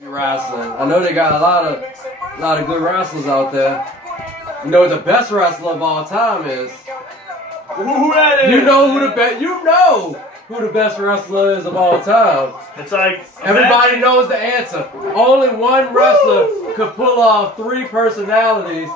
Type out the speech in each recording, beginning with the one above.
Wrestling. I know they got a lot of good wrestlers out there. You know what the best wrestler of all time is? Who that is? You know who the best wrestler is of all time. It's like everybody knows the answer. Only one wrestler could pull off 3 personalities,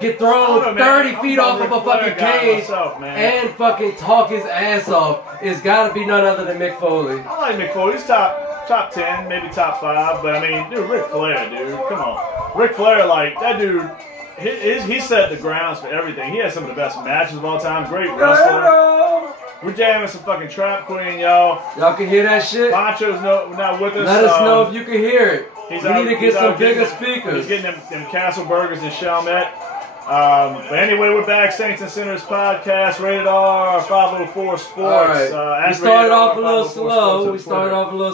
get thrown 30 feet off of a fucking cage, and fucking talk his ass off. It's gotta be none other than Mick Foley. I like Mick Foley. He's top 10, maybe top 5, but I mean, dude, Ric Flair, dude, come on. Ric Flair, like, that dude, he set the grounds for everything. He had some of the best matches of all time, great wrestler. We're jamming some fucking Trap Queen, y'all. Y'all can hear that shit? Poncho's not with us. Let us know if you can hear it. We need to get some bigger speakers. He's getting them Castle Burgers and Chalmette. But anyway, we're back. Saints and Sinners podcast, rated R, 504 Sports. All right. We started off a little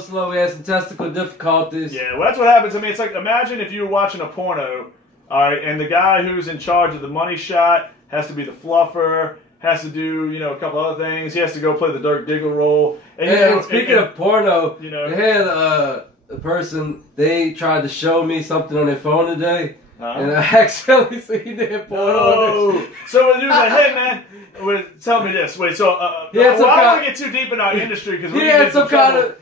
slow. We had some technical difficulties. Yeah, well, that's what happens. I mean, it's like, imagine if you were watching a porno, all right, and the guy who's in charge of the money shot has to be the fluffer, has to do, a couple other things. He has to go play the Dirk Diggler role. And speaking of porno, they had a person, they tried to show me something on their phone today. And I accidentally seen that porno. Oh, so he was like, "Hey man, tell me this." Wait, so I don't want to get too deep in our industry because he had some kind of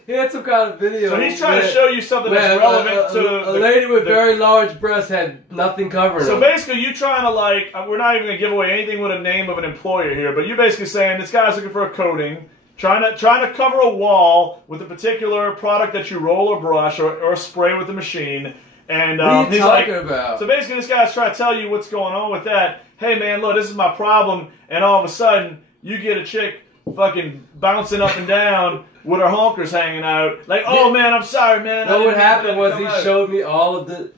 video. So he's trying to show you something that's relevant to a lady with very large breasts had nothing covering. So basically, you trying to we're not even gonna give away anything with a name of an employer here, but you're basically saying this guy's looking for a coating. Trying to cover a wall with a particular product that you roll or brush or spray with the machine. And what are you talking about? So basically, this guy's trying to tell you what's going on with that. Hey, man, look, this is my problem. And all of a sudden, you get a chick fucking bouncing up and down with her honkers hanging out. Like, oh, man, I'm sorry, man. What happened was he showed me all of the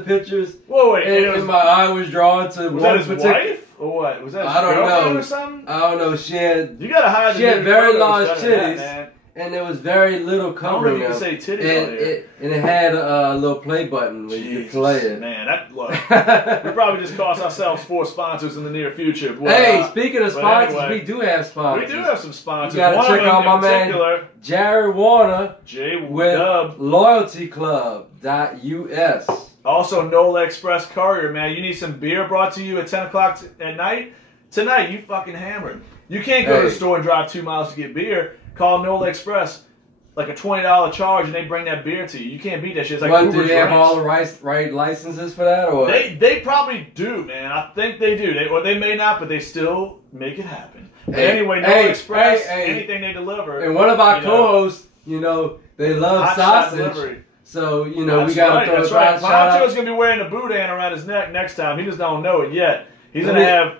pictures. Whoa, wait. And my eye was drawn to was that his wife? Or what? Was that his girlfriend or something? I don't know. She had very large titties. And there was very little covering. I don't think you can say titties on here. And it had a little play button where you could play it. Man, we probably just cost ourselves 4 sponsors in the near future. Well, hey, speaking of sponsors, anyway, we do have sponsors. We do have some sponsors. You gotta check out my man Jared Warner with LoyaltyClub.us. Also, NOLA Express Courier, man. You need some beer brought to you at 10 o'clock at night? Tonight, you fucking hammered. You can't go to the store and drive 2 miles to get beer. Call NOLA Express, like a $20 charge, and they bring that beer to you. You can't beat that shit. It's like Uber do they have all the right licenses for that? Or they probably do, man. I think they do. They may not, but they still make it happen. Anyway, NOLA Express, anything they deliver. And one of our co-hosts, they love sausage. So, we got to throw a shout out. Poncho's going to be wearing the boudin around his neck next time. He just don't know it yet. He's going to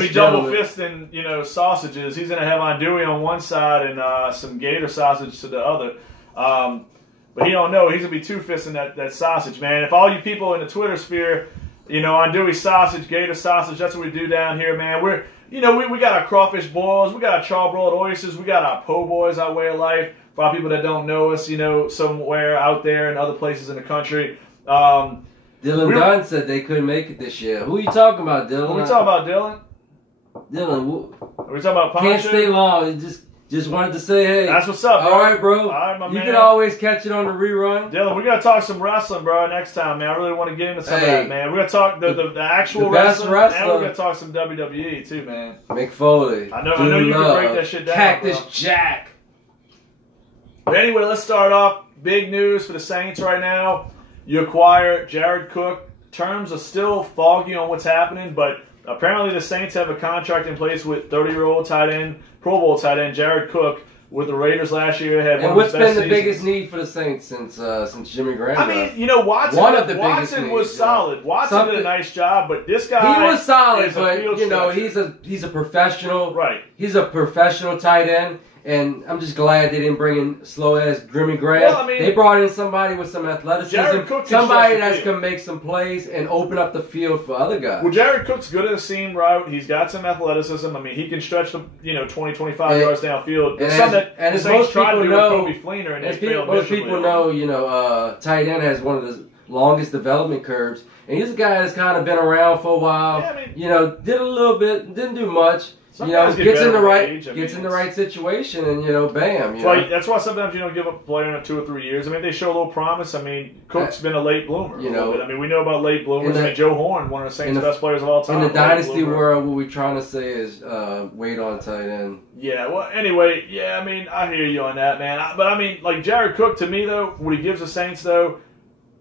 be double fisting, sausages. He's going to have andouille on one side and some gator sausage to the other. But he don't know. He's going to be 2-fisting that sausage, man. If all you people in the Twitter sphere, andouille sausage, gator sausage, that's what we do down here, man. We got our crawfish boils. We got our charbroiled oysters. We got our po' boys, our way of life. For our people that don't know us, somewhere out there in other places in the country. Dylan Dunn said they couldn't make it this year. Who are you talking about, Dylan? What are we talking about, Dylan? Are we talking about Poncho? Can't stay long. Just wanted to say, hey. That's what's up, bro. All right, bro. All right, my man. You can always catch it on the rerun. Dylan, we're going to talk some wrestling, bro, next time, man. I really want to get into some of that, man. We're going to talk the actual wrestling, and we're going to talk some WWE, too, man. Mick Foley. I know you can break that shit down, Cactus bro. Jack. But anyway, let's start off. Big news for the Saints right now. You acquire Jared Cook. Terms are still foggy on what's happening, but apparently the Saints have a contract in place with 30-year-old tight end, Pro Bowl tight end Jared Cook with the Raiders last year. And what's been the biggest need for the Saints since Jimmy Graham? I mean, Watson was solid. Watson did a nice job, but this guy he was solid, but he's a professional. Right. He's a professional tight end. And I'm just glad they didn't bring in slow-ass Jimmy Graham. Well, I mean, they brought in somebody with some athleticism, somebody that's going to make some plays and open up the field for other guys. Well, Jared Cook's good at a seam route. He's got some athleticism. I mean, he can stretch the 20, 25 yards downfield. And as most people know, most people know, tight end has one of the longest development curves. And he's a guy that's kind of been around for a while. Yeah, I mean, did a little bit, didn't do much. gets in the right situation, and bam. That's why sometimes you don't give up a player in 2 or 3 years. I mean, they show a little promise. I mean, Cook's been a late bloomer. I mean, we know about late bloomers. Joe Horn, one of the Saints' best players of all time. In the dynasty world, what we're trying to say is wait on tight end. Yeah. Well, anyway, yeah. I mean, I hear you on that, man. But I mean, like Jared Cook, to me though, what he gives the Saints though,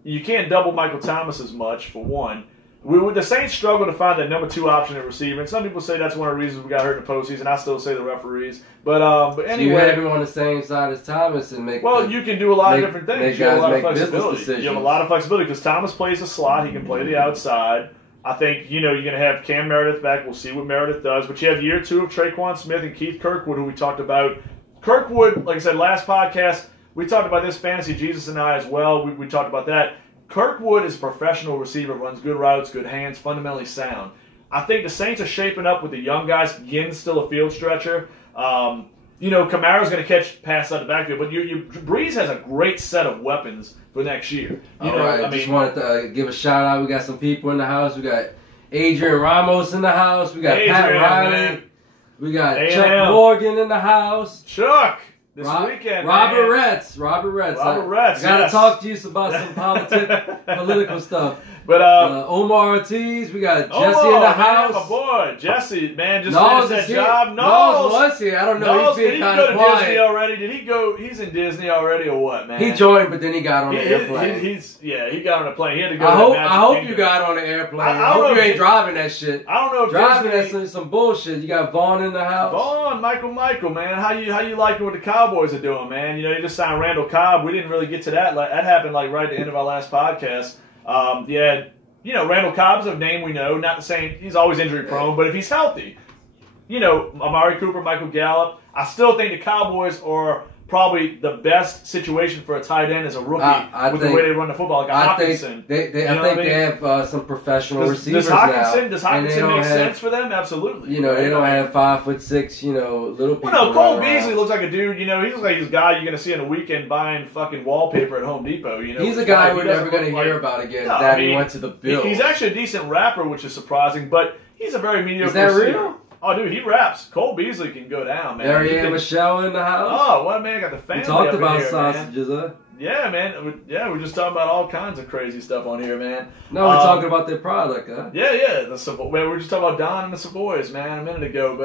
you can't double Michael Thomas as much for one. The Saints struggle to find that number 2 option at receiver, and some people say that's one of the reasons we got hurt in the postseason. I still say the referees, but anyway, so you have him on the same side as Thomas and make. Well, you can do a lot of different things. You have a lot of flexibility. You have a lot of flexibility because Thomas plays the slot. He can play the outside. I think you're going to have Cam Meredith back. We'll see what Meredith does. But you have year 2 of Traquan Smith and Keith Kirkwood, who we talked about. Kirkwood, like I said last podcast, we talked about this, Fantasy Jesus and I as well. We talked about that. Kirkwood is a professional receiver, runs good routes, good hands, fundamentally sound. I think the Saints are shaping up with the young guys. Ginn's still a field stretcher. Kamara's going to catch passes out the backfield, but Breeze has a great set of weapons for next year. I just wanted to give a shout out. We got some people in the house. We got Adrian Ramos in the house. We got Pat Riley. Man. We got Chuck Morgan in the house. Chuck! This weekend, Robert Retz. Got to talk to you about some political stuff. But Omar Ortiz, we got Jesse in the house. My boy, Jesse, man, just finished that job. Knowles was here. I don't know. He's being kind of quiet. Disney already? Did he go? He's in Disney already, or what, man? He joined, but then he got on the airplane. He got on a plane. He had to go. I hope you got on the airplane. I hope you ain't driving that shit. I don't know if driving that's some bullshit. You got Vaughn in the house. Vaughn, Michael, man, how you liking what the Cowboys are doing, man? They just signed Randall Cobb. We didn't really get to that. That happened right at the end of our last podcast. Randall Cobb's a name we know. Not the same. He's always injury prone, but if he's healthy, Amari Cooper, Michael Gallup. I still think the Cowboys are probably the best situation for a tight end as a rookie the way they run the football. Like Hockenson. They have some professional receivers Does Hockenson make sense for them? Absolutely. They don't have 5'6", little people. Well, no, Cole Beasley looks like a dude. He looks like he's a guy you're going to see on the weekend buying fucking wallpaper at Home Depot. He's a guy we're never going to hear about again. He went to the Bills. He's actually a decent rapper, which is surprising, but he's a very mediocre. Is that receiver. Real? Oh, dude, he raps. Cole Beasley can go down, man. Marianne Michelle in the house. Oh, what man? Got the family. We talked about here, sausages, man. huh? Yeah, man. We're just talking about all kinds of crazy stuff on here, man. No, we're talking about their product, huh? Yeah. We were just talking about Don and the Savoys, man, a minute ago.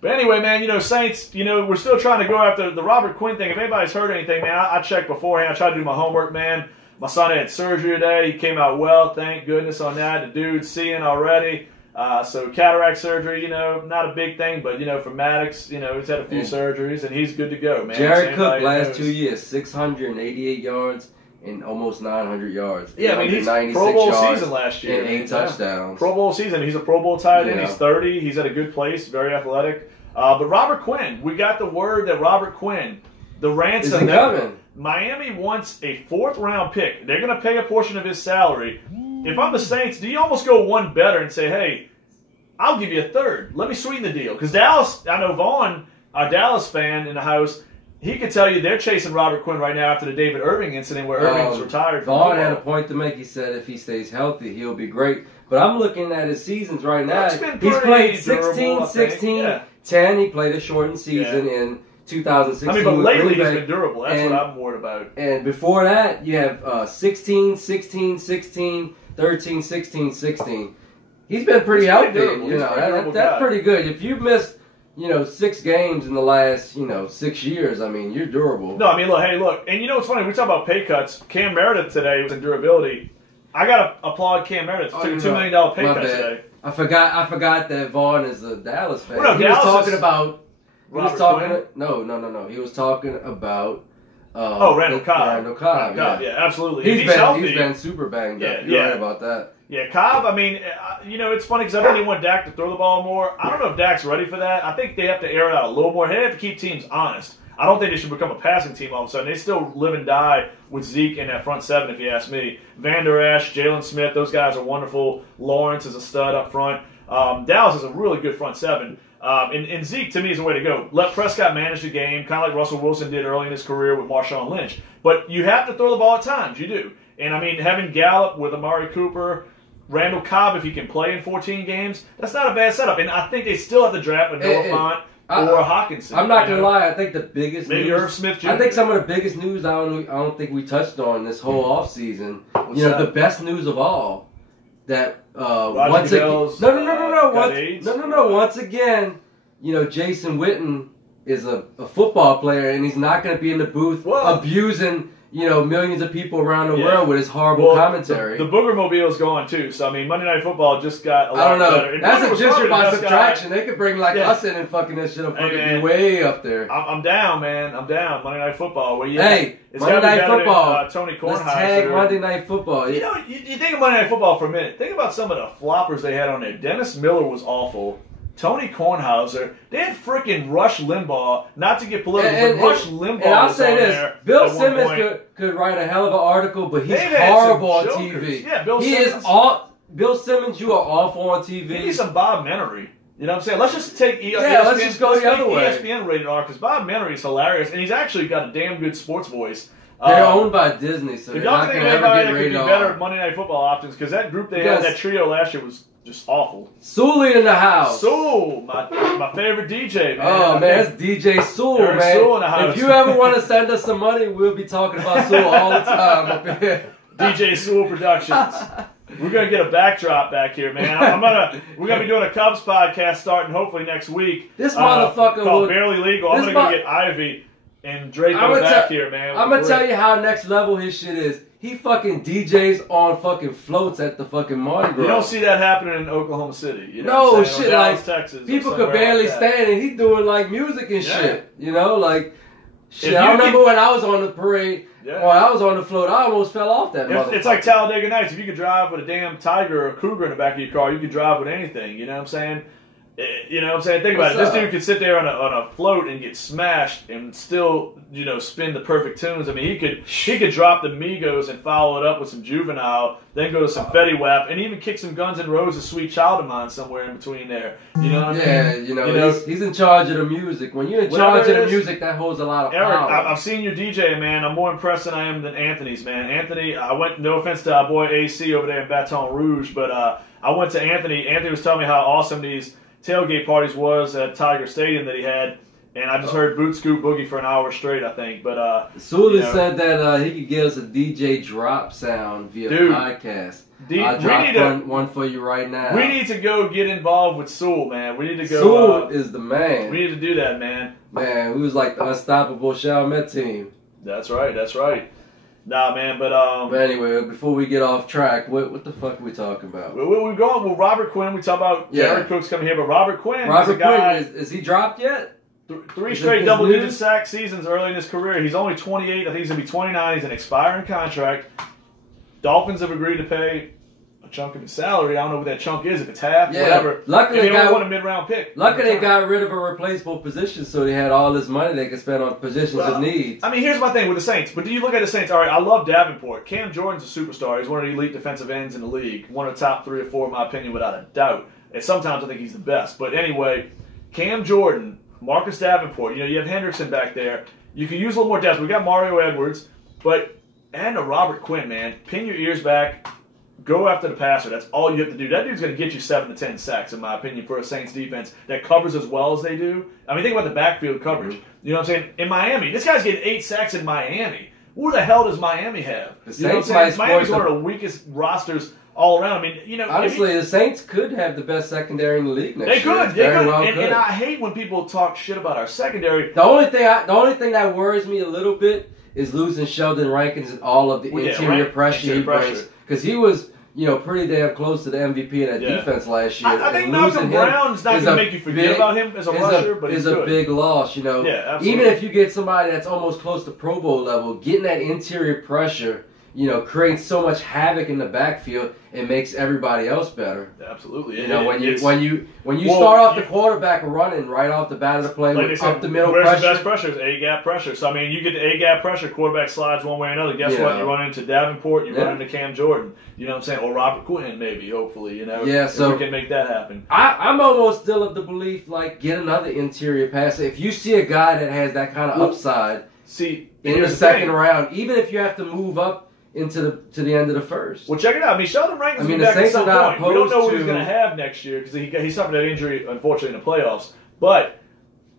But anyway, man, Saints, we're still trying to go after the Robert Quinn thing. If anybody's heard anything, man, I checked beforehand. I tried to do my homework, man. My son had surgery today. He came out well, thank goodness on that. The dude's seeing already. So cataract surgery, not a big thing, but for Maddox, he's had a few surgeries and he's good to go, man. Jared Cook last 2 years, 688 yards and almost 900 yards. Yeah, I mean he's Pro Bowl season last year and 8 touchdowns. Pro Bowl season. He's a Pro Bowl tight end. He's 30. He's at a good place, very athletic. But Robert Quinn, we got the word that Robert Quinn, the ransom. Miami wants a 4th round pick. They're going to pay a portion of his salary. If I'm the Saints, do you almost go one better and say, hey, I'll give you a 3rd. Let me sweeten the deal. Because Dallas, I know Vaughn, our Dallas fan in the house, he could tell you they're chasing Robert Quinn right now after the David Irving incident where Irving was retired. Vaughn had a point to make. He said if he stays healthy, he'll be great. But I'm looking at his seasons right now. He's played 16, 16, 10. He played a shortened season in 2016. I mean, but lately he's been durable. That's what I'm worried about. And before that, you have 16, 16, 16, 13, 16, 16. He's been pretty healthy. That's pretty good. If you've missed, 6 games in the last, 6 years, I mean, you're durable. No, I mean, look. And it's funny, we talk about pay cuts. Cam Meredith today was in durability. I got to applaud Cam Meredith. Took a $2 million pay cut today. I forgot that Vaughn is a Dallas fan. Well, no, he was talking about... He was talking... No. He was talking about... Randall Cobb. Randall Cobb, yeah, absolutely. He's healthy. He's been super banged up. You're right about that. Yeah, Cobb, I mean, it's funny because I really want Dak to throw the ball more. I don't know if Dak's ready for that. I think they have to air it out a little more. They have to keep teams honest. I don't think they should become a passing team all of a sudden. They still live and die with Zeke in that front 7, if you ask me. Van Der Esch, Jalen Smith, those guys are wonderful. Lawrence is a stud up front. Dallas is a really good front 7. And Zeke, to me, is the way to go. Let Prescott manage the game, kind of like Russell Wilson did early in his career with Marshawn Lynch. But you have to throw the ball at times. You do. And, I mean, having Gallup with Amari Cooper, Randall Cobb, if he can play in 14 games, that's not a bad setup. And I think they still have to draft a Noah Fant or Hawkinson. I'm not going to lie. I think the biggest maybe news, Irv Smith Jr. I think some of the biggest news I don't think we touched on this whole offseason. The best news of all, that once again, once again, Jason Witten is a football player, and he's not going to be in the booth abusing millions of people around the world with his horrible commentary. The Booger Mobile's gone too, so I mean, Monday Night Football just got a lot better. And that's addition by subtraction. They could bring us in and fucking this shit up, be way up there. I'm down, man. I'm down. Monday Night Football. Well, Monday Night Football. Tony Kornheiser. Let's tag Monday Night Football. You think of Monday Night Football for a minute. Think about some of the floppers they had on there. Dennis Miller was awful. Tony Kornheiser. They had freaking Rush Limbaugh. Not to get political, but Rush Limbaugh. And I'll say this: Bill Simmons could write a hell of an article, but he's horrible on TV. Yeah, Bill Simmons. Bill Simmons, you are awful on TV. Give me some Bob Menery. You know what I'm saying? Let's just take let's just go the other way. ESPN rated R, because Bob Menery is hilarious, and he's actually got a damn good sports voice. They're owned by Disney, so they're not going to ever get rated R. Could be better at Monday Night Football options, because that group they had, that trio last year was just awful. Sully in the house. Sewell, my favorite DJ, man. Oh, man, that's DJ Sewell, man. Sewell in the house. If you ever want to send us some money, we'll be talking about Sewell all the time up here. DJ Sewell Productions. We're gonna get a backdrop back here, man. We're gonna be doing a Cubs podcast starting hopefully next week. This motherfucker called Barely Legal. I'm gonna go get Ivy and Draco back here, man. I'm gonna tell you how next level his shit is. He fucking DJs on fucking floats at the fucking Mardi Gras. You don't see that happening in Oklahoma City. You know no shit, Dallas, like Texas, people could barely stand, and he's doing like music and shit. Like shit. I remember when I was on the parade. Yeah. When I was on the float, I almost fell off that motherfucker. It's like Talladega Nights. If you could drive with a damn tiger or a cougar in the back of your car, you could drive with anything. You know what I'm saying? You know what I'm saying? Think about it. This dude could sit there on a float and get smashed and still, spin the perfect tunes. I mean, he could drop the Migos and follow it up with some Juvenile, then go to some Fetty Wap, and even kick some Guns N' Roses, Sweet Child of Mine somewhere in between there. You know what I mean? He's in charge of the music. When you're in charge of the music, that holds a lot of power. Eric, I've seen your DJ, man. I'm more impressed than I am than Anthony's, man. Anthony, I went, no offense to our boy AC over there in Baton Rouge, but I went to Anthony. Anthony was telling me how awesome these tailgate parties was at Tiger Stadium that he had, and I just heard Boot Scoop Boogie for an hour straight, I think. But Sully said that he could give us a DJ drop sound via podcast. I'll drop one for you right now. We need to go get involved with Sewell, man. We need to go. Sewell is the man. We need to do that, man. Man, we was like the unstoppable Chalmette team. That's right. That's right. Nah, man, but anyway, before we get off track, what the fuck are we talking about? We're going with Robert Quinn. We talk about Jared Cook's coming here, but Robert Quinn is a guy. Is he dropped yet? Three straight double-digit sack seasons early in his career. He's only 28. I think he's going to be 29. He's an expiring contract. Dolphins have agreed to pay a chunk of his salary. I don't know what that chunk is, if it's half, whatever. Luckily, they only want a mid-round pick. Luckily, they got rid of a replaceable position, so they had all this money they could spend on positions of need. I mean, here's my thing with the Saints. But do you look at the Saints? All right, I love Davenport. Cam Jordan's a superstar. He's one of the elite defensive ends in the league. One of the top 3 or 4, in my opinion, without a doubt. And sometimes I think he's the best. But anyway, Cam Jordan, Marcus Davenport, you have Hendrickson back there. You can use a little more depth. We got Mario Edwards. But and a Robert Quinn, man. Pin your ears back. Go after the passer. That's all you have to do. That dude's going to get you 7 to 10 sacks, in my opinion, for a Saints defense that covers as well as they do. I mean, think about the backfield coverage. You know what I'm saying? In Miami, this guy's getting 8 sacks in Miami. Who the hell does Miami have? You know what I'm saying? Miami's one of the weakest rosters all around. I mean, honestly, the Saints could have the best secondary in the league next year. They could. Well and I hate when people talk shit about our secondary. The only thing that worries me a little bit is losing Sheldon Rankins and all of the interior pressure he brings, because he was pretty damn close to the MVP of that defense last year. I think Malcolm Brown's not going to make you forget about him as a rusher, but he's a big loss. Yeah, even if you get somebody that's almost close to Pro Bowl level, getting that interior pressure, creates so much havoc in the backfield. It makes everybody else better. Absolutely. When you start off the quarterback running right off the bat of the play with up the middle pressure. Where's the best pressure? Is A-gap pressure. So, I mean, you get the A-gap pressure, quarterback slides one way or another. Guess what? You run into Davenport, you run into Cam Jordan. You know what I'm saying? Or Robert Quinn, maybe, hopefully, Yeah, so we can make that happen. I'm almost still of the belief, get another interior passer. If you see a guy that has that kind of upside in the second round, even if you have to move up into the end of the first. Well, check it out. I mean, Sheldon Rankins will be back at some point. We don't know what he's going to have next year because he suffered that injury, unfortunately, in the playoffs. But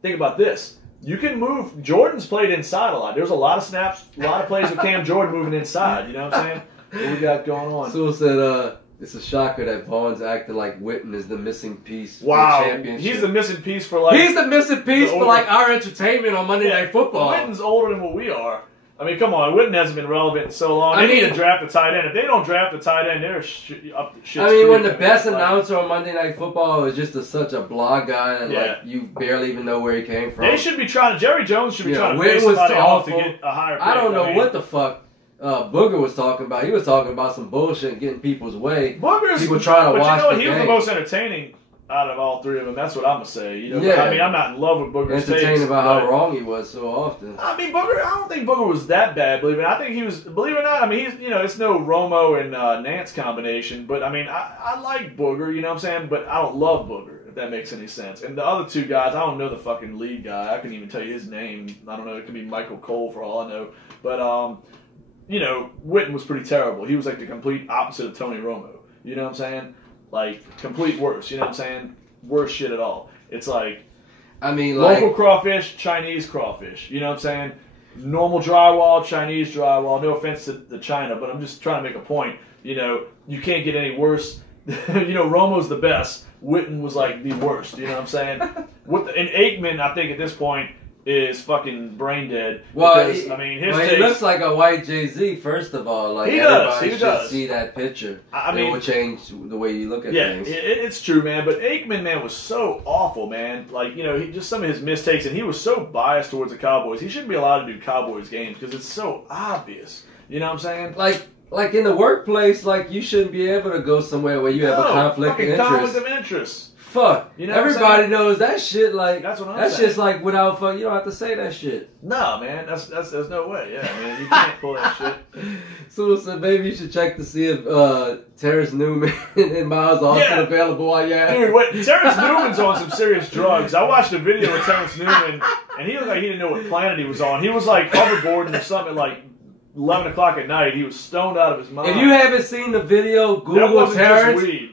think about this. You can move. Jordan's played inside a lot. There's a lot of snaps, a lot of plays with Cam Jordan moving inside. You know what I'm saying? What we got going on? Sewell said, it's a shocker that Vaughn's acting like Witten is the missing piece for the championship. He's the missing piece for like... He's the missing piece for like our entertainment on Monday Night Football. Witten's older than what we are. I mean, come on. Witten hasn't been relevant in so long. They need to draft a tight end. If they don't draft a tight end, they're up shit. I mean, when the best announcer on Monday Night Football is just such a blog guy and like you barely even know where he came from. They should be trying to... Jerry Jones should be trying to pay somebody off to get a higher pick. I don't know what the fuck Booger was talking about. He was talking about some bullshit and getting people's way. People trying to watch the game. He was the most entertaining out of all three of them. That's what I'm going to say. You know, I mean, I'm not in love with Booger's takes. Entertained about how wrong he was so often. I mean, Booger, I don't think Booger was that bad, believe it or not. I think he was, believe it or not, I mean, it's no Romo and Nance combination, but I mean, I like Booger, you know what I'm saying? But I don't love Booger, if that makes any sense. And the other two guys, I don't know the fucking lead guy. I couldn't even tell you his name. I don't know. It could be Michael Cole for all I know. But, you know, Witten was pretty terrible. He was like the complete opposite of Tony Romo. You know what I'm saying? Like, complete worse. You know what I'm saying? Worst shit at all. It's like, I mean, local crawfish, Chinese crawfish. You know what I'm saying? Normal drywall, Chinese drywall. No offense to China, but I'm just trying to make a point. You know, you can't get any worse. You know, Romo's the best. Witten was like the worst. You know what I'm saying? And Aikman, I think at this point, is fucking brain dead. Well, because, I mean, he looks like a white Jay-Z, first of all. Like, everybody should see that picture. I mean, it will change the way you look at things. Yeah, it's true, man. But Aikman, man, was so awful, man. Like, you know, just some of his mistakes, and he was so biased towards the Cowboys. He shouldn't be allowed to do Cowboys games because it's so obvious. You know what I'm saying? Like in the workplace, like, you shouldn't be able to go somewhere where you have a conflict of interest. Fuck. You know everybody knows that shit. Like, that's what I'm saying. Just like without fuck. You don't have to say that shit. No, man. There's no way. Yeah, man. You can't pull that shit. So maybe you should check to see if Terrence Newman and Miles Austin available while you're at. Dude, Terrence Newman's on some serious drugs. I watched a video of Terrence Newman, and he looked like he didn't know what planet he was on. He was like hoverboarding or something at like 11 o'clock at night. He was stoned out of his mind. If you haven't seen the video, Google Terrence Williams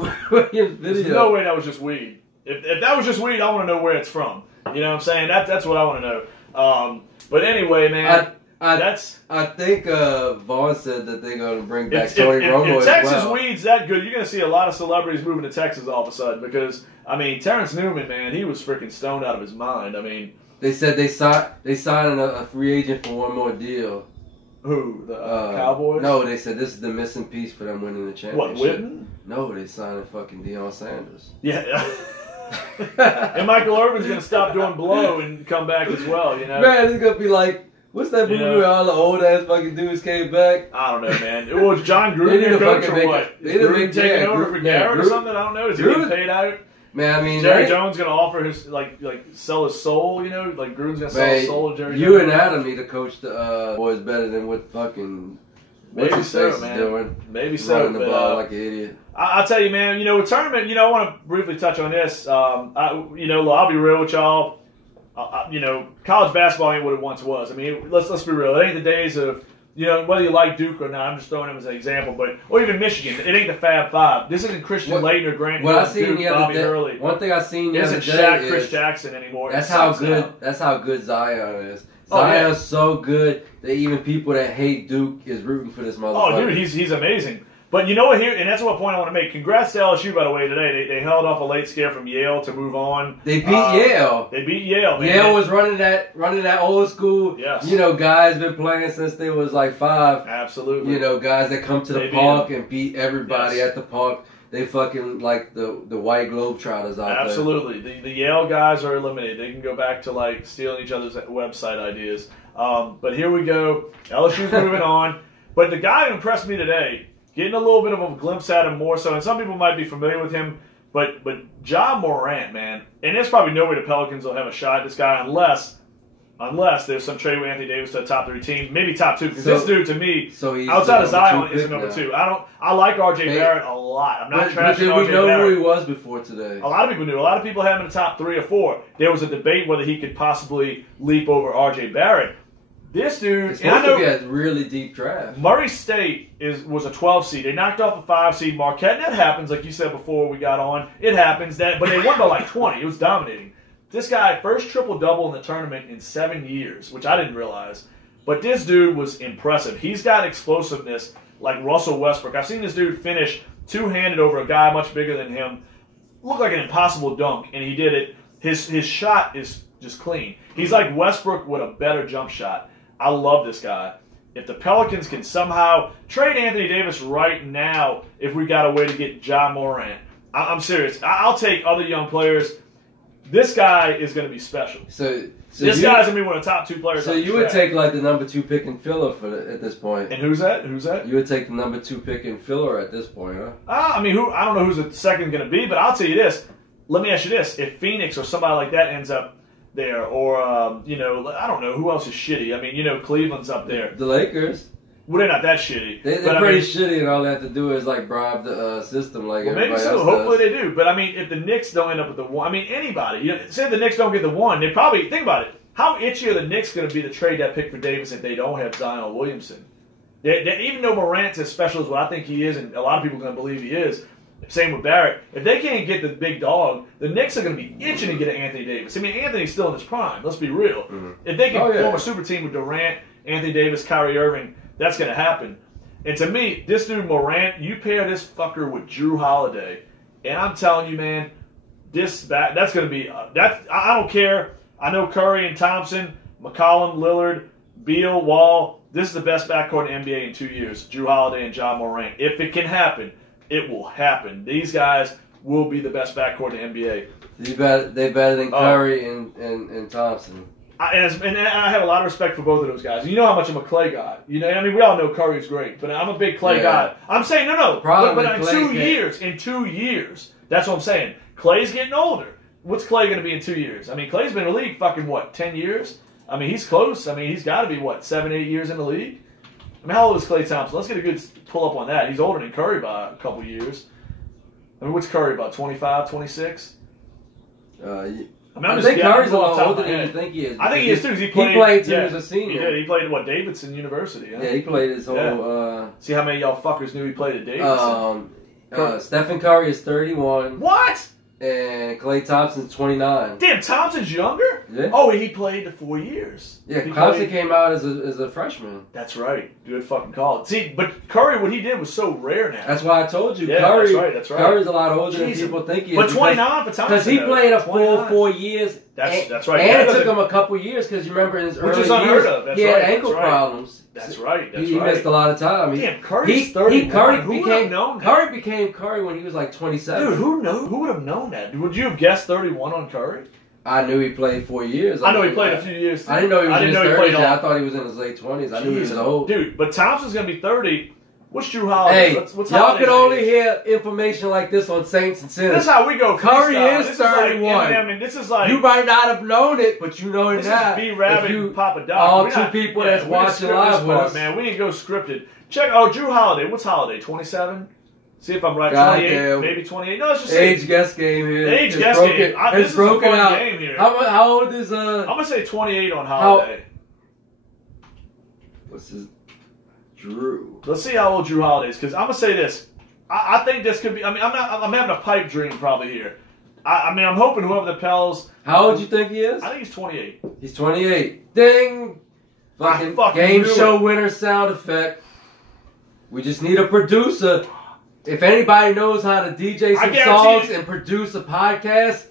video. There's no way that was just weed. If that was just weed, I want to know where it's from. You know what I'm saying? That's what I want to know. But anyway, man, I think Vaughn said that they're going to bring back Tony Romo. If Texas weed's that good, you're going to see a lot of celebrities moving to Texas all of a sudden because, I mean, Terrence Newman, man, he was freaking stoned out of his mind. I mean, they said they signed a free agent for one more deal. Who? The Cowboys? No, they said this is the missing piece for them winning the championship. What, Witten? No, they signed fucking Deion Sanders. Yeah. And Michael Irvin's going to stop doing blow and come back as well, you know? Man, it's going to be like, what's that movie where all the old-ass fucking dudes came back? I don't know, man. It was John Gruden coach or what? Is Gruden taking over for Garrett or something? I don't know. Is he getting paid out? Man, I mean, Jerry Jones gonna offer his like sell his soul, you know, like Gruden's gonna sell his soul to Jerry Jones. You and Adam need to coach the boys better than what fucking maybe so, man. Doing. Maybe so, running the ball like an idiot. I'll tell you, man. You know, with tournament, you know, I want to briefly touch on this. I'll be real with y'all. You know, college basketball ain't what it once was. I mean, let's be real. It ain't the days of. You know, whether you like Duke or not, I'm just throwing him as an example, or even Michigan. It ain't the Fab Five. This isn't Christian Laettner, Grant Hill, Duke, Bobby Hurley. One thing I seen the other day Shaq, Chris Jackson anymore. That's how good Zion is. Zion's so good that even people that hate Duke is rooting for this motherfucker. Oh, dude, he's amazing. But you know what? Here, and that's what point I want to make. Congrats to LSU, by the way, today. They held off a late scare from Yale to move on. They beat Yale. They beat Yale, man. Yale was running that old school. Yes. You know, guys been playing since they was like 5. Absolutely. You know, guys that come to the park and beat everybody at the park. They fucking like the white Globetrotters out there. Absolutely. The Yale guys are eliminated. They can go back to like stealing each other's website ideas. But here we go. LSU's moving on. But the guy who impressed me today, getting a little bit of a glimpse at him more so, and some people might be familiar with him, but Ja Morant, man, and there's probably no way the Pelicans will have a shot at this guy unless there's some trade with Anthony Davis to a top 3 team, maybe top 2, because this dude to me, outside of Zion, is a number 2. I like RJ Barrett a lot. I'm not trashing RJ Barrett. Did we know who he was before today? A lot of people knew. A lot of people had him in the top 3 or 4. There was a debate whether he could possibly leap over RJ Barrett. This dude, it's supposed to be a really deep draft. Murray State was a 12 seed. They knocked off a 5 seed Marquette. And that happens, like you said before we got on. It happens. But they won by like 20. It was dominating. This guy, first triple-double in the tournament in 7 years, which I didn't realize. But this dude was impressive. He's got explosiveness like Russell Westbrook. I've seen this dude finish two-handed over a guy much bigger than him. Looked like an impossible dunk, and he did it. His shot is just clean. He's like Westbrook with a better jump shot. I love this guy. If the Pelicans can somehow trade Anthony Davis right now, if we got a way to get Ja Morant, I'm serious. I'll take other young players. This guy is going to be special. So this guy's going to be one of the top 2 players. So you would take like the number 2 pick in filler at this point. And who's that? Who's that? You would take the number 2 pick in filler at this point, huh? I mean, I don't know who's the second going to be, but I'll tell you this. Let me ask you this: if Phoenix or somebody like that ends up there, or I don't know who else is shitty. I mean, Cleveland's up there. The Lakers. Well, they're not that shitty. They're pretty shitty, and all they have to do is like bribe the system, like everybody else does. Hopefully they do. But I mean, if the Knicks don't end up with the 1, I mean, anybody. Say the Knicks don't get the 1, they probably think about it. How itchy are the Knicks going to be to trade that pick for Davis if they don't have Zion Williamson? Even though Morant's as special as what I think he is, and a lot of people are going to believe he is. Same with Barrett. If they can't get the big dog, the Knicks are going to be itching to get an Anthony Davis. I mean, Anthony's still in his prime. Let's be real. Mm-hmm. If they can form a super team with Durant, Anthony Davis, Kyrie Irving, that's going to happen. And to me, this dude Morant, you pair this fucker with Jrue Holiday, and I'm telling you, man, that's going to be I don't care. I know Curry and Thompson, McCollum, Lillard, Beal, Wall. This is the best backcourt in the NBA in 2 years. Jrue Holiday and Ja Morant. If it can happen, it will happen. These guys will be the best backcourt in the NBA. They better than Curry and Thompson. And I have a lot of respect for both of those guys. You know how much I'm a Clay guy. We all know Curry's great, but I'm a big Clay guy. I'm saying no. But in 2 years, that's what I'm saying. Clay's getting older. What's Clay going to be in 2 years? I mean, Clay's been in the league fucking 10 years? I mean, he's close. I mean, he's got to be 7, 8 years in the league. I mean, how old is Klay Thompson? Let's get a good pull up on that. He's older than Curry by a couple years. I mean, what's Curry, about 25, 26? I think Curry's a lot older than you think he is. I think he is too. He played till he was a senior. He did. He played at Davidson University. Yeah, he played his whole. See how many y'all fuckers knew he played at Davidson? Stephen Curry is 31. What? And Klay Thompson's 29. Damn, Thompson's younger? Yeah. Oh, he played the 4 years. Yeah, Thompson came out as a freshman. That's right. Good fucking call. See, but Curry, what he did was so rare now. That's why I told you. Yeah, Curry, that's right. Curry's a lot older than people think he is. But 29 for Thompson. Because he played a full 4 years. That's right. And it took him a couple years because you remember in his early years, unheard of. he had ankle problems. That's right. He missed a lot of time. Damn, Curry's 31. Curry became Curry when he was like 27. Dude, who would have known that? Would you have guessed 31 on Curry? I knew he played 4 years. I know he played a few years. I didn't know he was in his 30s. I thought he was in his late 20s. I knew he was old. Dude, but Thompson's going to be 30. What's Jrue Holiday? Hey, y'all can only hear information like this on Saints and Sinners. That's how we go. Curry is 31. I mean, this is like you might not have known it, but you know it now. This is B-Rabbit and Papa Doc. All two people that's watching live with us. Man, we didn't go scripted. Check. Jrue Holiday. What's Holiday? 27. See if I'm right. 28, maybe 28. No, it's just age guess game here. Age guess game. It's broken out. Game here. How old is I'm gonna say 28 on Holiday. What's his? Jrue. Let's see how old Jrue Holiday is, because I'm gonna say this. I think this could be. I mean, I'm having a pipe dream probably here. I mean, I'm hoping whoever the Pels. How old do you think he is? I think he's 28. He's 28. Ding! Fucking game show winner sound effect. We just need a producer. If anybody knows how to DJ some songs and produce a podcast,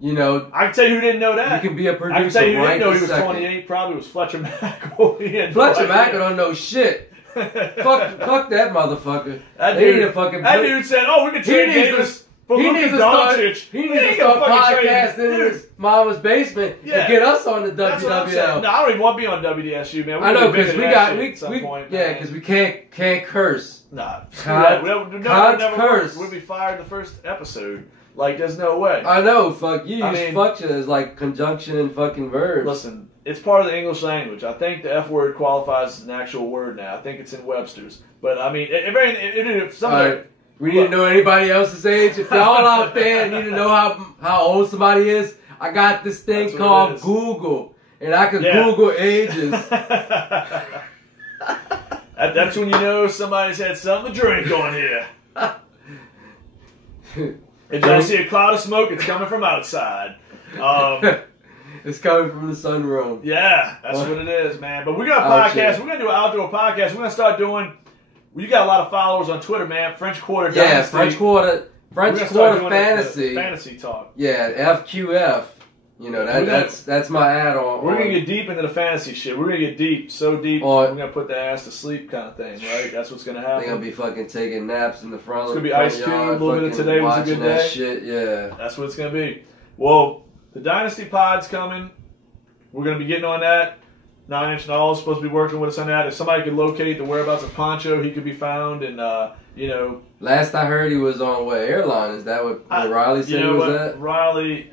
you know, I can tell you who didn't know that. You can be a producer. I can tell you who didn't know he was second. 28. Probably was Fletcher Mackel. Fletcher Mackel don't know shit. fuck that motherfucker. That dude said, "Oh, we can trade Davis for Luka Doncic." He needs to start podcasting in his mama's basement and get us on the WWL. No, I don't even want to be on WDSU, man. I know because because we can't curse. Nah, curse. We'll be fired the first episode. Like, there's no way. I know. Fuck you. Use fuck as like conjunction and fucking verbs. Listen. It's part of the English language. I think the F word qualifies as an actual word now. I think it's in Webster's. But, I mean, if somebody... We need to know anybody else's age. If y'all out there need to know how old somebody is, I got this thing called Google. and I could Google ages. That's when you know somebody's had something to drink on here. If you see a cloud of smoke, it's coming from outside. It's coming from the sunroom. Yeah, that's what it is, man. But we're going to podcast. We're going to do an outdoor podcast. We're going to start doing... Well, you got a lot of followers on Twitter, man. French Quarter Dynasty. Yeah, French Quarter Fantasy. Fantasy talk. Yeah, FQF. You know, that's my add-on. We're going to get deep into the fantasy shit. We're going to get deep, so deep, we're going to put the ass to sleep kind of thing, right? That's what's going to happen. They're going to be fucking taking naps in the front. It's going to be Ice Cube. A little bit of today was a good day. Shit, yeah. That's what it's going to be. Well, the Dynasty Pod's coming. We're going to be getting on that. 9 Inch Nails is supposed to be working with us on that. If somebody could locate the whereabouts of Poncho, he could be found. And, you know. Last I heard, he was on what airline? Is that what Riley said he was at? Riley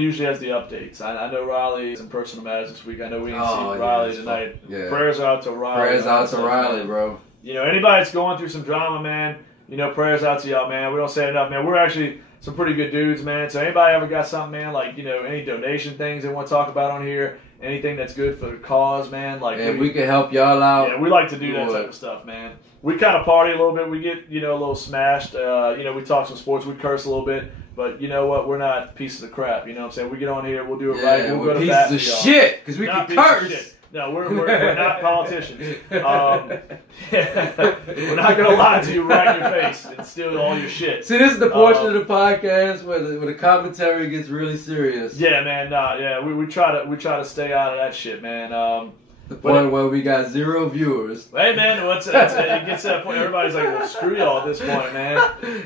usually has the updates. I know Riley is in personal matters this week. I know we didn't see Riley tonight. Yeah. Prayers out to Riley. Prayers out to Riley, bro. You know, anybody that's going through some drama, man, you know, prayers out to y'all, man. We don't say enough, man. We're actually some pretty good dudes, man. So anybody ever got something, man, like, you know, any donation things they want to talk about on here, anything that's good for the cause, man. Like, and we can help y'all out. Yeah, we like to do that type of stuff, man. We kind of party a little bit. We get, you know, a little smashed. You know, we talk some sports. We curse a little bit. But you know what? We're not pieces of crap. You know what I'm saying? We get on here. We'll do it right. We'll go to bat pieces of shit because we can curse. No, we're not politicians. We're not going to lie to you right in your face and steal all your shit. See, this is the portion of the podcast where the commentary gets really serious. Yeah, man. We try to stay out of that shit, man. The point where we got 0 viewers. Hey, man, it gets to that point. Everybody's like, well, screw y'all at this point, man.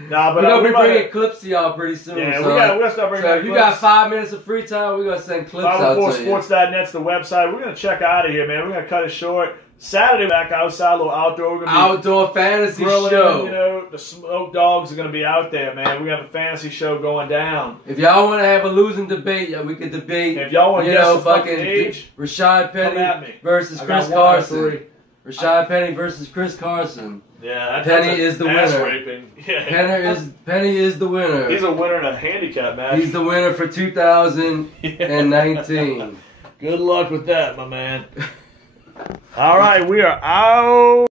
Nah, but we're going to be bringing clips to y'all pretty soon. Yeah, so, we got to start bringing clips. So if you got 5 minutes of free time, we're going to send clips out to you. 504sports.net's the website. We're going to check out of here, man. We're going to cut it short. Saturday, back outside, a little outdoor. We're gonna be outdoor fantasy grilling, show. You know, the Smoke Dogs are going to be out there, man. We have a fantasy show going down. If y'all want to have a losing debate, we could debate. If y'all want to guess the fucking age, Rashad Penny versus Chris Carson. Rashad Penny versus Chris Carson. Yeah, Penny is the winner. Raping. Yeah. Penny is the winner. He's a winner in a handicap match. He's the winner for 2019. Good luck with that, my man. All right, we are out.